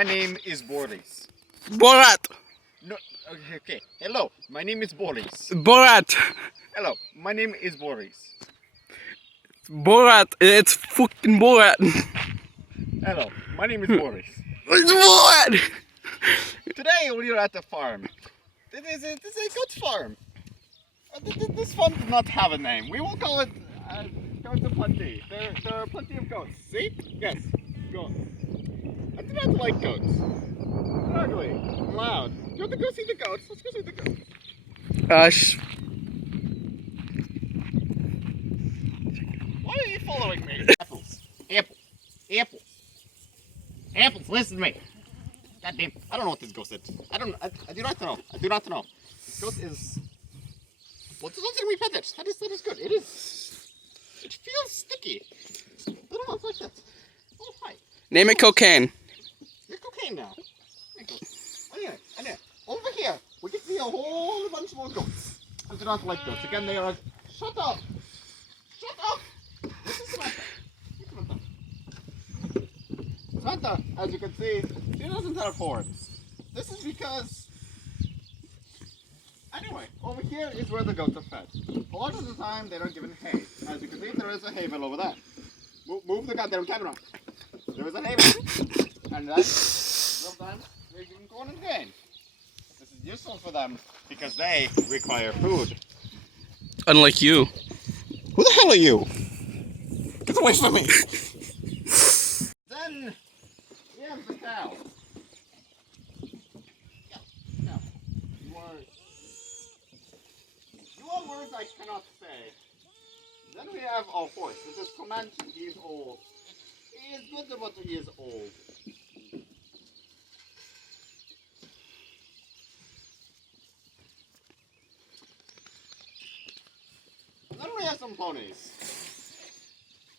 my name is Boris. Boraat. No, okay. Hello, my name is Boris. Boraat. Hello, my name is Boris. Boraat. It's fucking Boraat. Hello, my name is Boris. It's Boraat. Today we are at the farm. This is a goat farm. This farm does not have a name. We will call it goats of plenty. There are plenty of goats. See? Yes, goats. I do not like goats. They're ugly, loud. Do you want to go see the goats? Let's go see the goats. Why are you following me? Apples. Apples. Apples. Apples, listen to me. God damn, I don't know what this ghost is. I do not know. I do not know. This ghost is... Well, don't say we pet it. That is good. It is... It feels sticky. I don't know, it's like that. Oh, hi. Name it cocaine. You're cocaine now. Anyway, over here, we can see a whole bunch more goats. I do not like goats. Again, they are... Shut up! Shut up! This is Samantha. Samantha, as you can see, she doesn't have horns. This is because... Anyway, over here is where the goats are fed. A lot of the time, they don't given hay. As you can see, there is a hay bale over there. Move the goddamn camera. There is a hay bale. And then, sometimes, they're given corn and grain. This is useful for them because they require food. Unlike you. Who the hell are you? Get away from me! Then, we have the cow. Cow. You are words I cannot say. Then we have our horse. This is Comanche. He is old. He is good, but he is old. Then we have some ponies.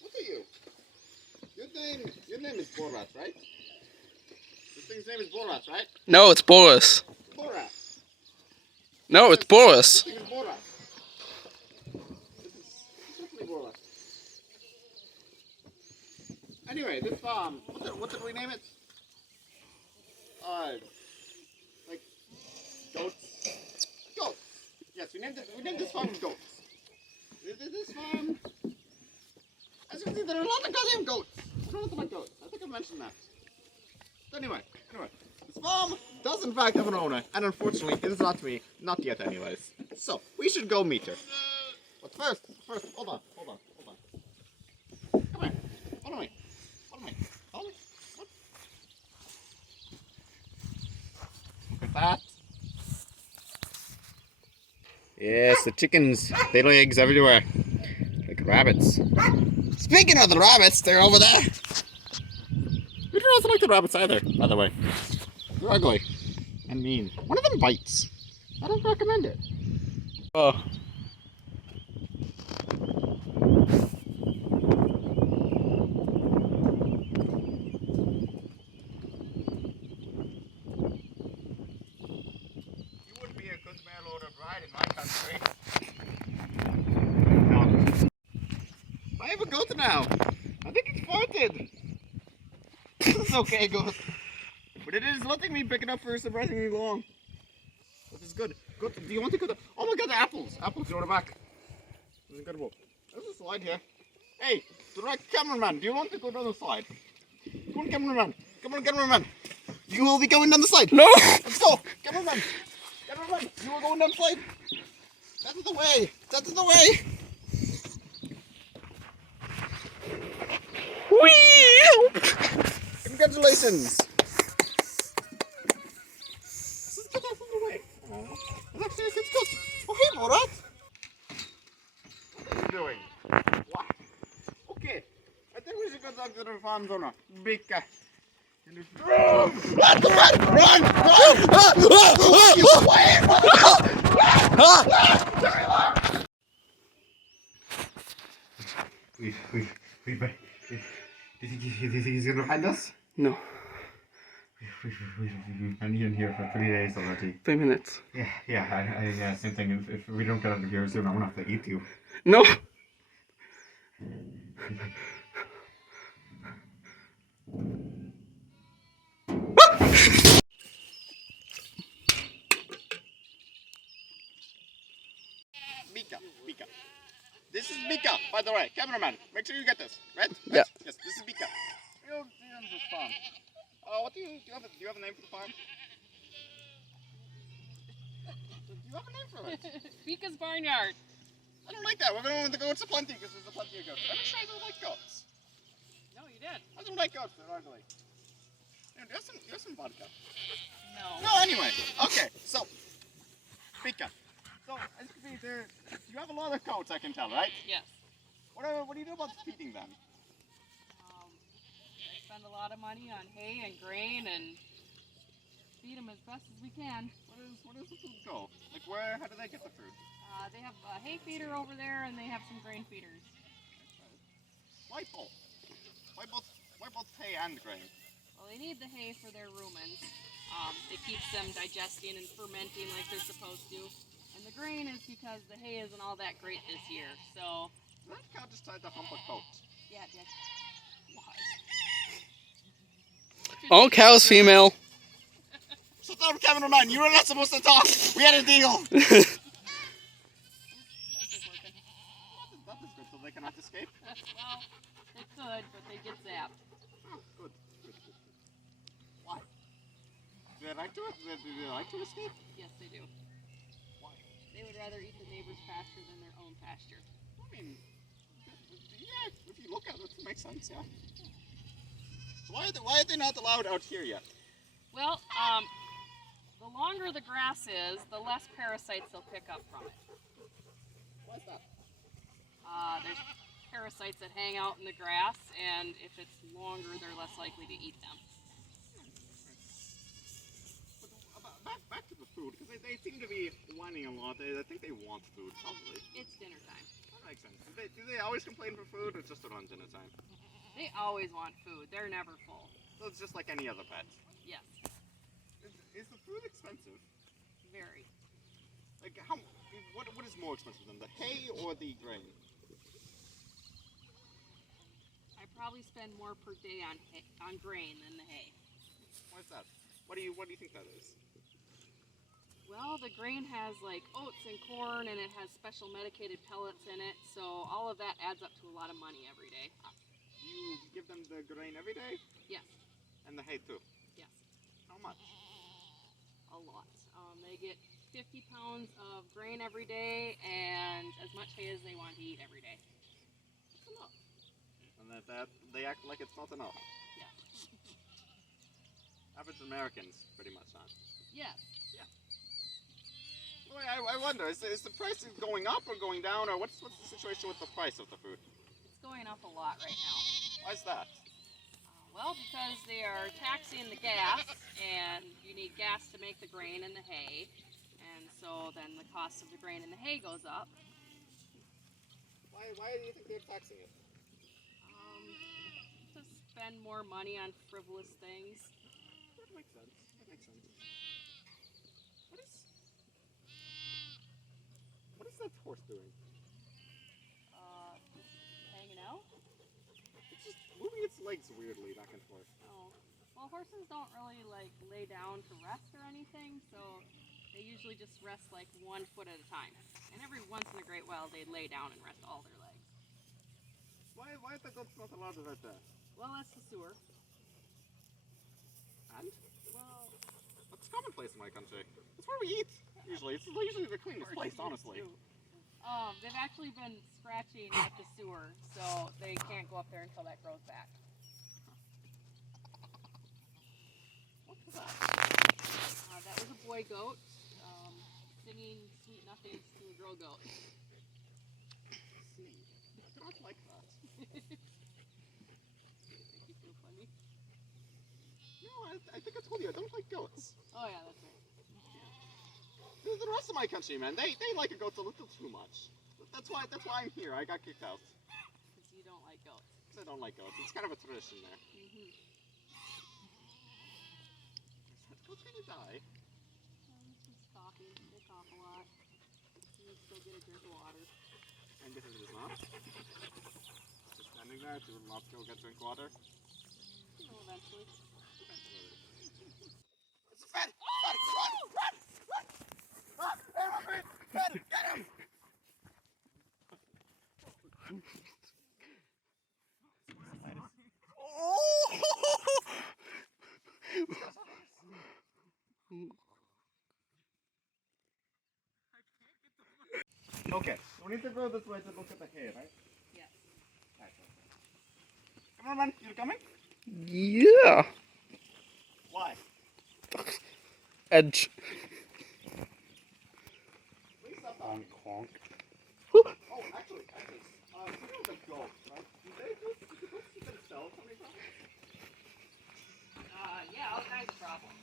What are you? Your name is Boraat, right? This thing's name is Boraat, right? No, it's Boris. Boraat. No, it's Boris. This thing is Boraat. This is definitely Boraat. Anyway, this farm, what did we name it? Like goats. Goats. Yes, we named this farm goats. This farm, as you can see, there are a lot of goddamn goats. I don't know about goats. I think I mentioned that. So anyway, this farm does in fact have an owner, and unfortunately, it is not me. Not yet, anyways. So we should go meet her. But first, hold on. Come here. Follow me. What? Look at that. Yes, the chickens. They lay eggs everywhere. Like rabbits. Speaking of the rabbits, they're over there. We don't also like the rabbits either, by the way. They're ugly. And mean. One of them bites. I don't recommend it. Oh. Right in my country. No. I have a goat now. I think it's farted. It's okay, goat. But it is letting me pick it up for surprisingly long. Which is good. Goat, do you want to go to... Oh my god, the apples. Apples, you want it back. This is incredible. There's a slide here. Hey, direct cameraman, do you want to go down the slide? Come on, cameraman. Come on, cameraman. You will be going down the slide. No! Let's go, cameraman. Everyone, you were going down the slide. That's the way. That's the way. Whee! Congratulations. Let's get out of the way. Let's see if it's good. Oh, hey, Boraat. What are you doing? What? Okay. I think we should go talk to the farm owner. Bika. Run! Do you think he's gonna find us? No. We've been in here for 3 days already. 3 minutes. Yeah, same thing. If we don't get out of here soon, I'm gonna have to eat you. No. Bika. Bika. This is Bika, by the way. Cameraman, make sure you get this. Right? Yeah. Yes, this is Bika. Real this farm. What do you have? Do you have a name for the farm? Do you have a name for it? Bika's barnyard. I don't like that. We're going with the goats aplenty because there's a plenty of goats. I'm sure I don't like goats. No, you did. I don't like goats. They're ugly. There's some vodka. No. No, anyway. Okay, so Bika. So as you can see, you have a lot of goats. I can tell, right? Yes. What do you do about feeding them? I spend a lot of money on hay and grain and feed them as best as we can. Where does the food go? Like how do they get the food? They have a hay feeder over there and they have some grain feeders. Why both? Why both hay and grain? Well, they need the hay for their rumens. It keeps them digesting and fermenting like they're supposed to. And the grain is because the hay isn't all that great this year. So, That cow just tried to hump a goat. yeah, Dick. All cows female. Shut up, cameraman. You were not supposed to talk. We had a deal. That's just working. That is good, so they cannot escape. Well, they could, but they get zapped. Oh, good. Why? Do they like to? Do they like to escape? Yes, they do. Why? They would rather eat the neighbor's pasture than their own pasture. I mean, yeah. If you look at it, it makes sense. Yeah. So why are they not allowed out here yet? Well, the longer the grass is, the less parasites they'll pick up from it. Why's that? There's parasites that hang out in the grass, and if it's longer, they're less likely to eat them. But back to the food, because they seem to be whining a lot. I think they want food, probably. It's dinner time. That makes sense. Do they always complain for food, or just around dinner time? They always want food. They're never full. So it's just like any other pet. Yes, Is the food expensive? very. Like what is more expensive than the hay or the grain? I probably spend more per day on grain than the hay. Why is that? What do you think that is? Well, the grain has like oats and corn, and it has special medicated pellets in it, so all of that adds up to a lot of money every day. You give them the grain every day? Yes, And the hay too? yes, How much? a lot. They get 50 pounds of grain every day and as much hay as they want to eat every day. That's enough. And that they act like it's not enough. Yeah. Average Americans, pretty much, huh? Yes. Well, I wonder, is the price going up or going down, or what's the situation with the price of the food? It's going up a lot right now. Why is that? Well, because they are taxing the gas, and you need gas to make the grain and the hay, and so then the cost of the grain and the hay goes up. Why do you think they're taxing it? To spend more money on frivolous things. That makes sense. What is that horse doing? Just hanging out. It's just moving its legs weirdly back and forth. Oh, well, horses don't really like lay down to rest or anything, so they usually just rest like 1 foot at a time. And every once in a great while, they lay down and rest all their legs. Why are the goats not allowed to rest there? Well, that's the sewer. And? Well, That's commonplace in my country. That's where we eat, usually. It's usually the cleanest place, honestly. they've actually been scratching at the sewer, so they can't go up there until that grows back. What was that? That was a boy goat singing sweet nothings to a girl goat. See, I don't like that. Make you feel funny? No, I think I told you, I don't like goats. Oh yeah, that's right. The rest of my country, man, they like goats a little too much. That's why I'm here. I got kicked out. Because you don't like goats. Because I don't like goats. It's kind of a tradition there. Goats gonna die. It's just coughing. They cough a lot. You need to go get a drink of water. And guess it is not. Just standing there, do not go get drink water. You know, eventually. It's a fat! Run! Run! Run! Ah, get him! Okay, so we need to go this way to look at the hay, right? Yes. Right. Come on, man. You coming? Yeah. Why? Edge. Please stop that. Honk, honk. Oh, actually, speaking of the goats, right? Do they themselves have any problems? Yeah, all kinds of problems.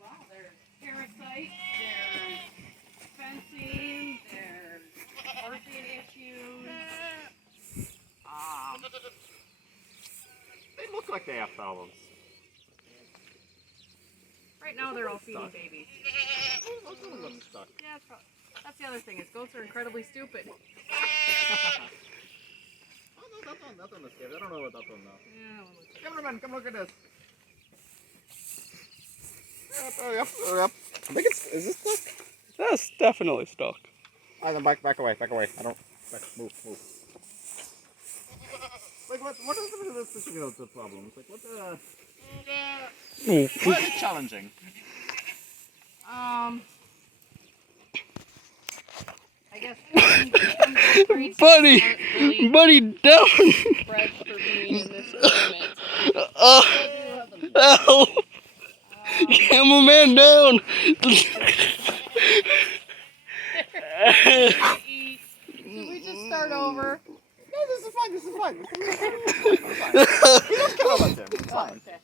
Well, there's parasites, there's fencing, there's birthing issues. They look like they have problems. Right now they're all feeding babies. Those ones look stuck. Yeah, that's the other thing is goats are incredibly stupid. Oh no, that one is good. I don't know what that one though. Yeah, Cameraman, come look at this. Hurry up. I think is this stuck? That's definitely stuck. Then back away. I don't, move. Like what is this fishing the problems? Like what is challenging? I guess some goat breeds Buddy, aren't really buddy, down. bred for being in this environment. Help! Cameraman down. Should we just start over? No, this is fine. It's fine. We don't care about them. It's fine. Okay.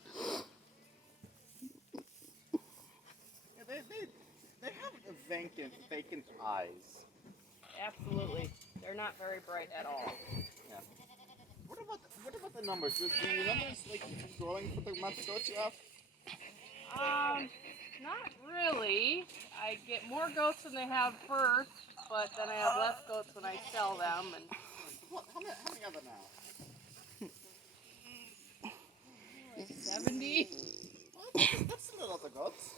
Yeah, they have vacant eyes. Absolutely. They're not very bright at all. Yeah. What about the numbers? Do the numbers like growing for the amount of goats you have? Not really. I get more goats than they have birth, but then I have less goats when I sell them. And How many are there now? like 70. Well, that's still a lot of goats.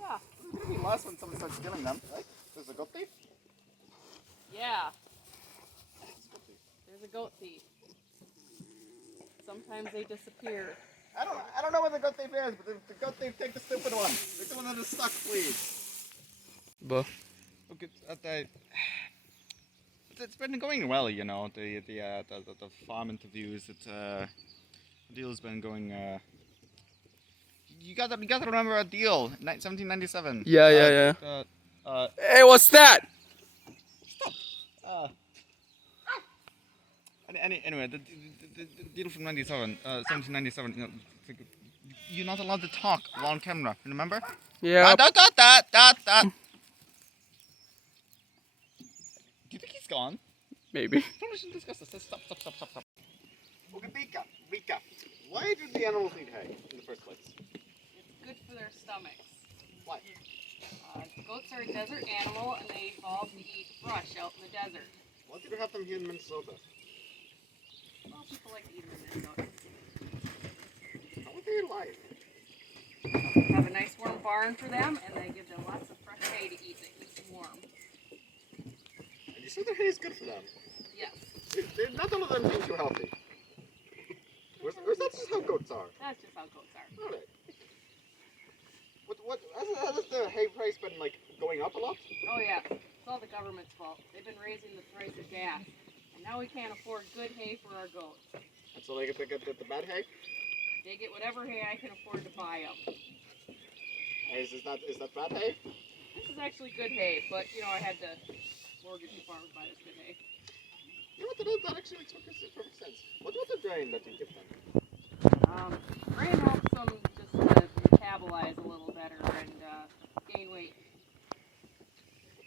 Yeah. It's gonna be less when someone starts killing them, right? There's a goat thief. Yeah. There's a goat thief. Sometimes they disappear. I don't know what the goat thief is, but the goat thief, take the stupid one. Take the one that is stuck, please. Buh. Look, it's been going well, you know. The farm interviews. The deal's been going. You gotta remember a deal, 1797. Yeah. Hey, what's that? Anyway, the deal from 1797. You know, you're not allowed to talk while on camera. Remember? Yeah. Da. Do you think he's gone? Maybe. We shouldn't discuss this. Stop. Okay, Bika. Why do the animals need hay in the first place? It's good for their stomachs. Why? Goats are a desert animal and they evolved to eat brush out in the desert. Why did you have them here in Minnesota? Well, people like to eat them in Minnesota. How are they alive? We have a nice warm barn for them and they give them lots of fresh hay to eat that keeps them warm. And you said their hay is good for them. Yes. Not all of them seem too healthy. Or is that just how goats are? That's just how goats are. Alright. Has the hay price been like going up a lot? Oh yeah, it's all the government's fault. They've been raising the price of gas. And now we can't afford good hay for our goats. And so they get the bad hay? They get whatever hay I can afford to buy them. Is that bad hay? This is actually good hay, but you know I had to mortgage the farm to buy this good hay. You know what, that actually makes perfect sense. What about the grain that you give them? Grain helps them just to metabolize a little better and gain weight.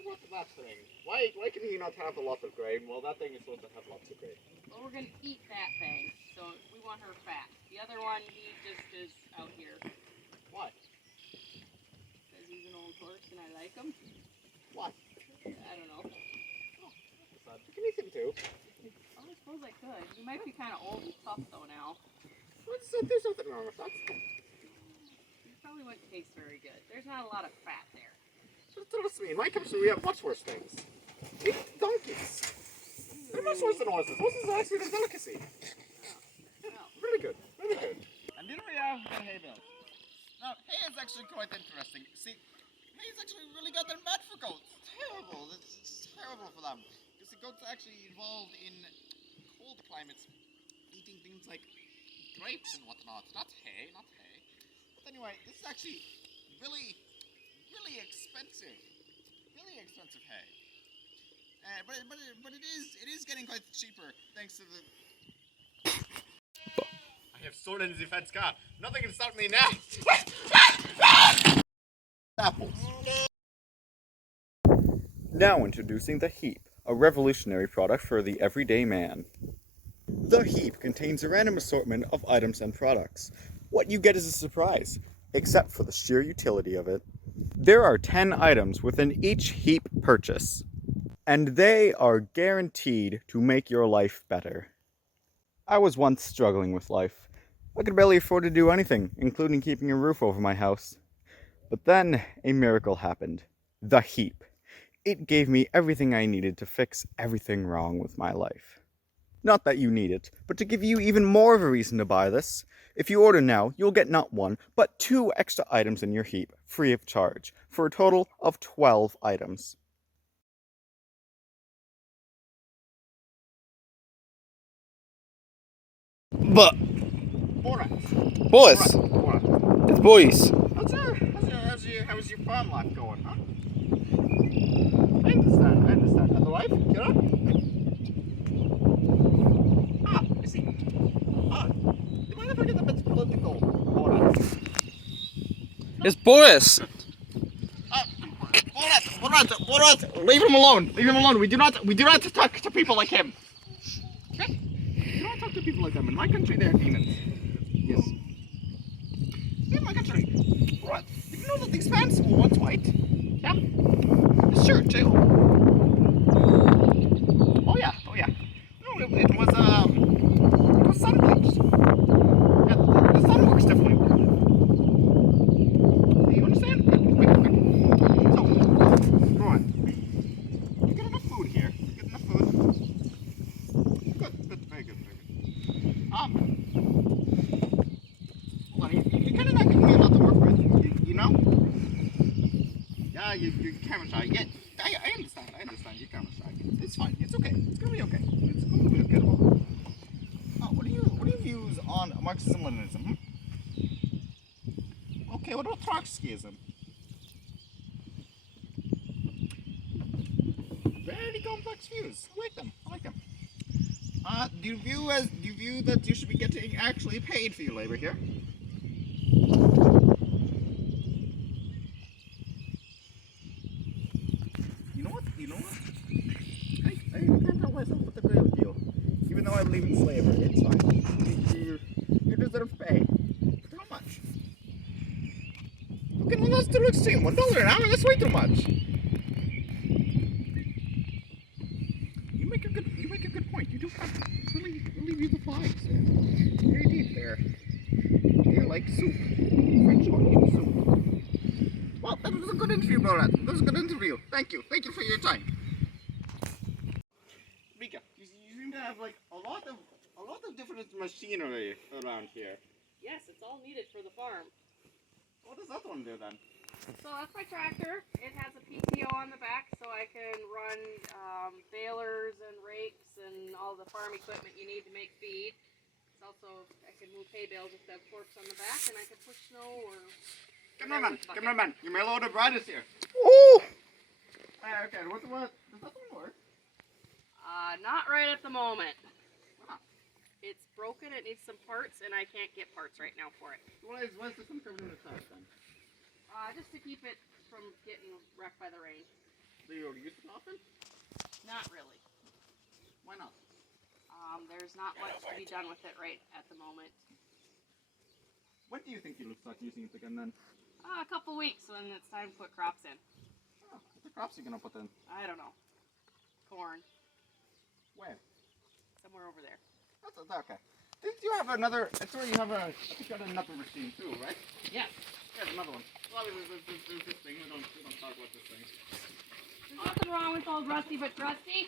What about that thing? Why can he not have a lot of grain while that thing is supposed to have lots of grain? Well, we're going to eat that thing, so we want her fat. The other one, he just is out here. Why? Because he's an old horse and I like him. Why? I don't know. You can eat him too. Oh, I suppose I could. He might be kind of old and tough though now. There's nothing wrong with that. He probably wouldn't taste very good. There's not a lot of fat there. Trust me, in my country we have much worse things. Eat donkeys. They're much worse than horses. Horses are actually a delicacy. Well, Really good. And here we have the hay bale. Now, hay is actually quite interesting. See, hay is actually really goddamn bad for goats. It's terrible. actually evolved in cold climates, eating things like grapes and whatnot. Not hay. But anyway, this is actually really, really expensive. Really expensive hay. But it is getting quite cheaper thanks to the. I have stolen the defense car. Nothing can stop me now. Apples. Now introducing the Heap, a revolutionary product for the everyday man. The Heap contains a random assortment of items and products. What you get is a surprise, except for the sheer utility of it. There are 10 items within each Heap purchase, and they are guaranteed to make your life better. I was once struggling with life. I could barely afford to do anything, including keeping a roof over my house. But then a miracle happened. The Heap. It gave me everything I needed to fix everything wrong with my life. Not that you need it, but to give you even more of a reason to buy this. If you order now, you'll get not 1, but 2 extra items in your Heap, free of charge, for a total of 12 items. But Boraat. boys, Boraat. it's boys. How's your farm life going, huh? I understand. And the wife, Kira? I see. You mind if I get a bit political, Boraat? It's Boris. Boraat, leave him alone. We do not talk to people like him. Okay? We do not talk to people like them. In my country, they are demons. Yes. In my country. Boraat, did you know that these pants were once white? Yeah. This shirt too. Oh yeah. No, it was sun bleached. Yeah, the sun works differently. Do you understand? Quick. So, Boraat, you get enough food here. Good, very good. Hold on, you're kind of not giving me a lot to work with, you know? Yeah, you're camera shy. Yeah, I understand. You're camera shy. It's fine. It's okay. It's gonna be okay. What are your views on Marxism-Leninism? Okay, what about Trotskyism? Very complex views. I like them. Do you view that you should be getting actually paid for your labor here? You know what? I can't tell myself what to agree with you. Even though I believe in slavery, it's fine. You deserve pay. But how much? Okay, well that's too extreme. $1 an hour, that's way too much. You make a good point. You do have really beautiful eyes there. Very deep there. They're like soup. French onion soup. Well, that was a good interview, Boraat. That was a good interview. Thank you for your time. Mika, you seem to have like a lot of different machinery around here. Yes, it's all needed for the farm. What does that one do then? So that's my tractor. It has a PTO on the back, so I can run balers and rakes and all the farm equipment you need to make feed. It's also, I can move hay bales if they have forks on the back, and I can push snow or... Cameraman, your mail order bride is here. Ooh! Okay, does that one work? Not right at the moment. Ah. It's broken, it needs some parts, and I can't get parts right now for it. Why is this one covered in the trash then? Just to keep it from getting wrecked by the rain. Do you use it often? Not really. Why not? There's not much to be done with it right at the moment. When do you think you'll start using it again then? A couple weeks when it's time to put crops in. Oh, what the crops are you gonna put in? I don't know. Corn. Where? Somewhere over there. That's okay. Didn't you have another? I think you had another machine too, right? Yes. There's another one. Well, there's this thing. We don't talk about this thing. There's nothing wrong with old Rusty but Trusty.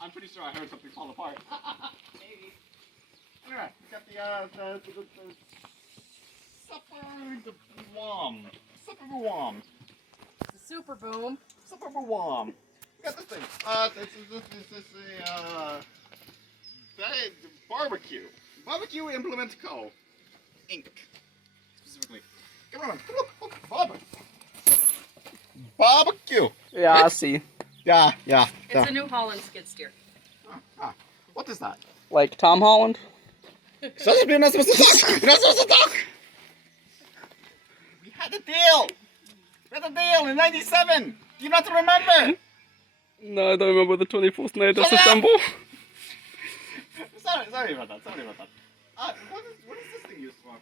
I'm pretty sure I heard something fall apart. Maybe. Anyway, we got the Supper Boom. The Super Boom. Supper Boom. We at this thing. This is a barbecue. Barbecue Implement Co. Inc. Specifically. Come on, look, barbecue. Yeah, I see. Yeah. It's a New Holland skid steer. What is that? Like Tom Holland? You're not supposed to talk! You're not supposed to talk! We had a deal! We had a deal in 97! Do you not remember? No, I don't remember the 24th night of Shut up! December. Sorry about that. What is this thing used for?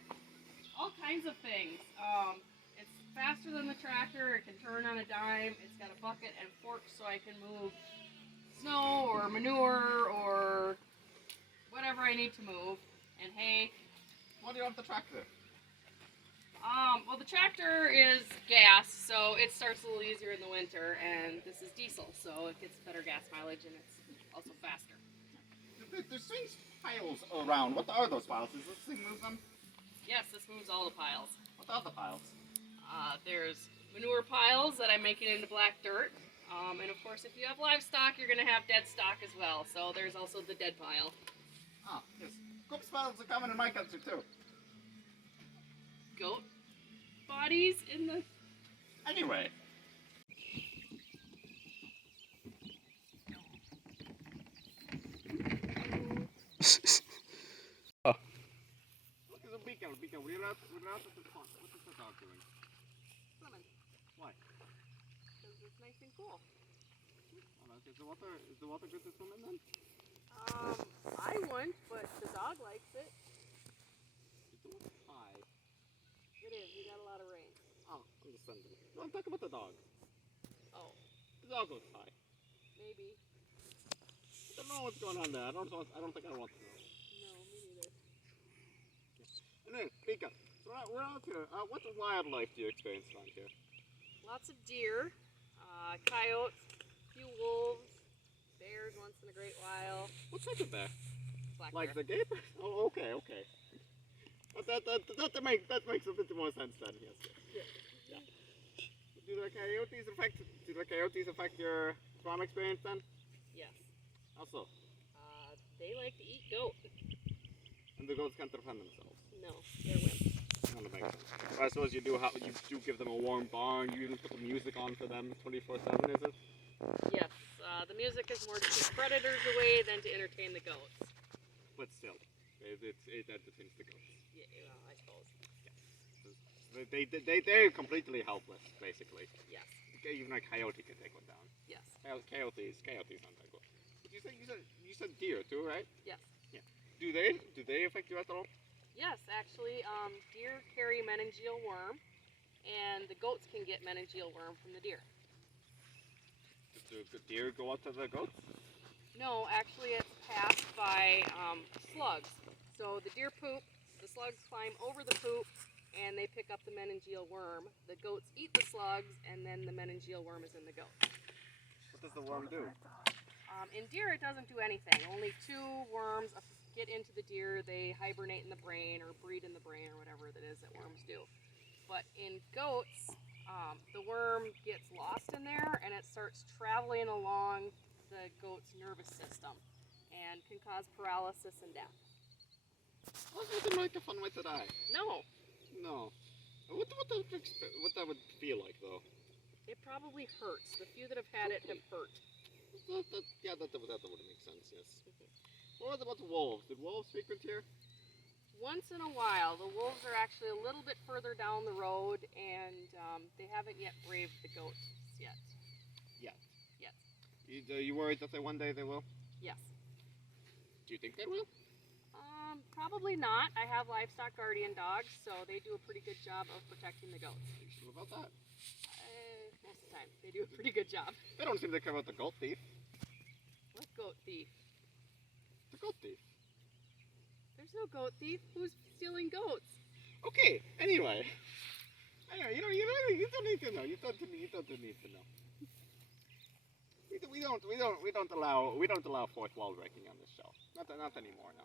All kinds of things. It's faster than the tractor. It can turn on a dime. It's got a bucket and forks so I can move snow or manure or whatever I need to move. And hay. What do you have the tractor? Well, the tractor is gas, so it starts a little easier in the winter, and this is diesel, so it gets better gas mileage and it's also faster. There's strange piles around. What are those piles? Does this thing move them? Yes, this moves all the piles. What are the piles? There's manure piles that I'm making into black dirt. And of course, if you have livestock, you're going to have dead stock as well. So there's also the dead pile. Yes. Corpse piles are common in my country too. Goat bodies in the... Anyway. Look at the beacon. We're out at the pond. What is the dog doing? Swimming. Why? Because it's nice and cool. Is the water good to swim in then? I wouldn't, but the dog likes it. Is the water high? It is. We got a lot of rain. Oh, understandable. No, I'm talking about the dog. Oh, The dog looks high. maybe. I don't know what's going on there. I don't think I want to know. No, me neither. Anyway, Pika, so we're out here. What wildlife do you experience around here? Lots of deer, coyotes, a few wolves, bears once in a great while. What type of bear? Black Like bear. the gaper? Oh, okay. But that makes a bit more sense then. Yes. Yeah. Do the coyotes affect your farm experience then? Yes. Also, They like to eat goat. and the goats can't defend themselves. No, they're wimps. Kind of makes sense. I suppose you do give them a warm barn. You even put the music on for them 24/7, is it? Yes. The music is more to keep predators away than to entertain the goats. But still, it entertains the goats. Yeah, well, I suppose. They're completely helpless, basically. Yes. Even a coyote can take one down. Yes. Coyotes aren't that good. But you said deer too, right? Yes. Yeah. Do they affect you at all? Yes, actually, deer carry meningeal worm, and the goats can get meningeal worm from the deer. Do the deer go out to the goats? No, actually, it's passed by slugs. So the deer poop, the slugs climb over the poop, and they pick up the meningeal worm. The goats eat the slugs, and then the meningeal worm is in the goat. What does the worm do? In deer, it doesn't do anything. Only two worms get into the deer. They hibernate in the brain or breed in the brain or whatever it is that worms do. But in goats, the worm gets lost in there, and it starts traveling along the goat's nervous system and can cause paralysis and death. That doesn't like a fun way to die. No, No. What that would feel like though? it probably hurts. The few that have had it have hurt. That would make sense. Yes. What about the wolves? Did wolves frequent here? Once in a while, the wolves are actually a little bit further down the road, and they haven't yet braved the goats yet. Yes. Yes. You worried that one day they will? Yes. Do you think they will? Probably not. I have livestock guardian dogs, so they do a pretty good job of protecting the goats. Are you sure about that? Most of the time, they do a pretty good job. They don't seem to care about the goat thief. What goat thief? The goat thief. There's no goat thief. Who's stealing goats? Okay. Anyway, you don't need to know. You don't need to know. We don't allow fourth wall breaking on this show. Not anymore. No.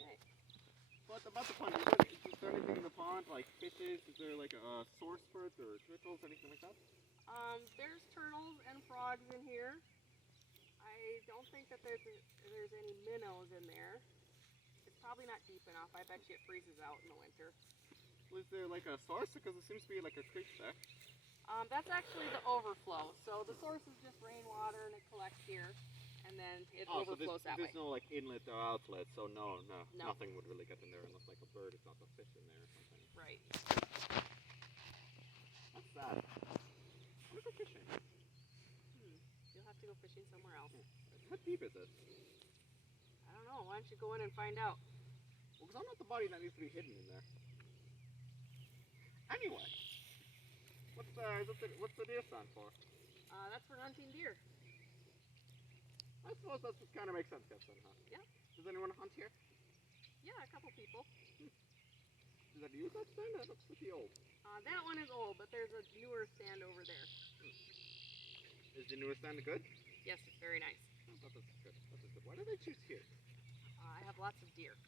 Okay. But about the pond, is there anything in the pond like fishes? Is there like a source for it or turtles or anything like that? There's turtles and frogs in here. I don't think that there's any minnows in there. It's probably not deep enough. I bet you it freezes out in the winter. Was there like a source? Because it seems to be like a creek there. That's actually the overflow. So the source is just rainwater and it collects here, and then it overflows that way. There's no like inlet or outlet, so no, No. nothing would really get in there unless like a bird is not a fish in there or something. Right. That's sad. I'm gonna go fishing. You'll have to go fishing somewhere else. How deep is it? I don't know. Why don't you go in and find out? Well, because I'm not the body that needs to be hidden in there. Anyway, what's the deer stand for? That's for hunting deer. I suppose that kind of makes sense, then, huh? Yeah. Does anyone hunt here? Yeah, a couple people. Does that use that stand? That looks pretty old. That one is old, but there's a newer stand over there. Is the newer stand good? Yes, it's very nice. Oh, that is good. That is good. Why did they choose here? I have lots of deer.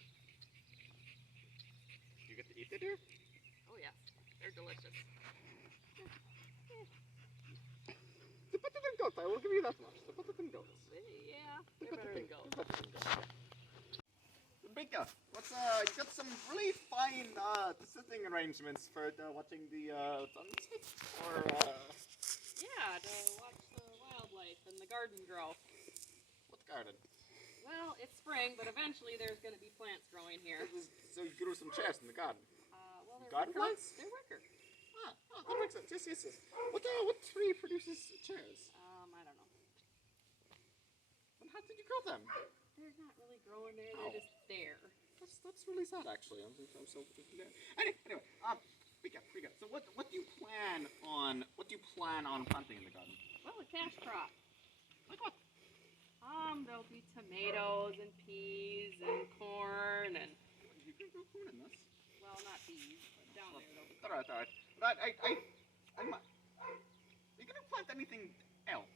Do you get to eat the deer? Oh yes, they're delicious. They're better than goats, I will give you that much. They're better than goats. Yeah, they're better than goats. They're better than goats. Rebecca, you got some really fine sitting arrangements for watching the sunset? Or, Yeah, to watch the wildlife and the garden grow. what garden? Well, it's spring, but eventually there's going to be plants growing here. So you grew some chairs in the garden? Well, they're Garden wicker. plants? They're wicker. That makes sense. Yes. What tree produces chairs? I don't know. And how did you grow them? They're not really growing there. They're just there. That's really sad, actually. I'm so anyway, Rika. So what do you plan on planting in the garden? Well, a cash crop. Like what? There'll be tomatoes and peas and corn and, You can grow corn in this. well, not peas, but down there there'll be. All right. But are you gonna plant anything else?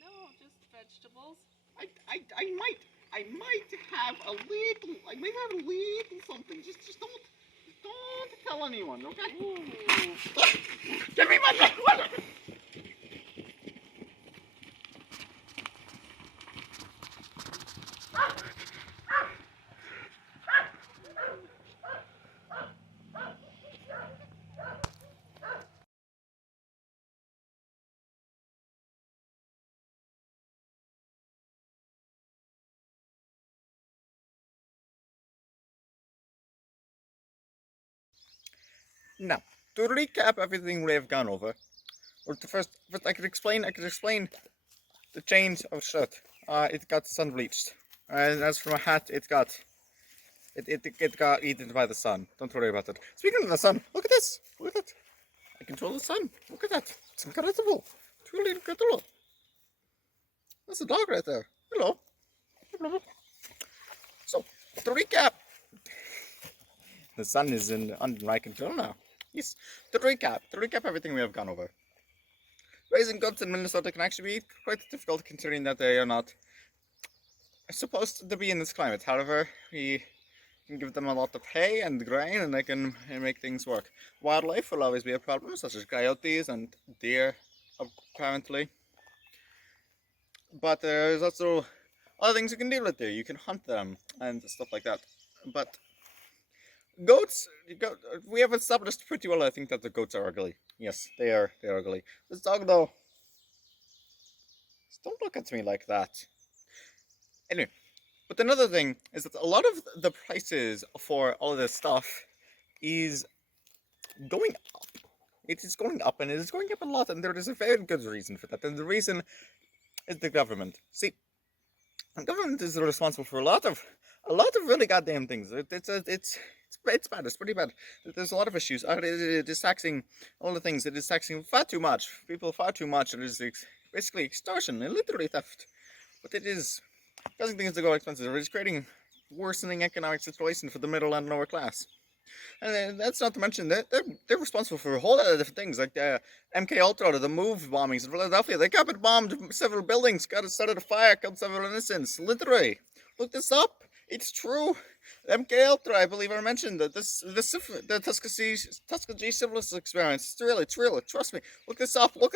No, just vegetables. I might have a little something. Just don't tell anyone, okay? Ooh. Give me my water! Now, to recap everything we have gone over, or first I could explain the change of shirt. It got sun bleached, and as for my hat, it got eaten by the sun. Don't worry about it. Speaking of the sun, look at this. Look at that. I control the sun. Look at that. It's incredible. It's really incredible. That's a dog right there. Hello. So, to recap, the sun is under my control now. Yes. To recap everything we have gone over. Raising goats in Minnesota can actually be quite difficult considering that they are not supposed to be in this climate. However, we can give them a lot of hay and grain and they can make things work. Wildlife will always be a problem, such as coyotes and deer, apparently. But there's also other things you can deal with there. You can hunt them and stuff like that. But goats, we have established pretty well, I think, that the goats are ugly. Yes, they are ugly. This dog, though, just don't look at me like that. Anyway, but another thing is that a lot of the prices for all of this stuff is going up. It is going up, and it is going up a lot, and there is a very good reason for that. And the reason is the government. See, the government is responsible for a lot of really goddamn things. It's bad. It's pretty bad. There's a lot of issues. It is taxing all the things. It is taxing far too much. People far too much. It is basically extortion and literally theft. But it is causing things to go expensive. It is creating worsening economic situation for the middle and lower class. And that's not to mention that they're responsible for a whole lot of different things, like the MK Ultra, the MOVE bombings in Philadelphia. They carpet bombed several buildings, started a fire, killed several innocents. Literally, look this up. It's true. MK Ultra, I believe I mentioned that the Tuskegee Syphilis experience. It's real. Trust me. Look this up. Look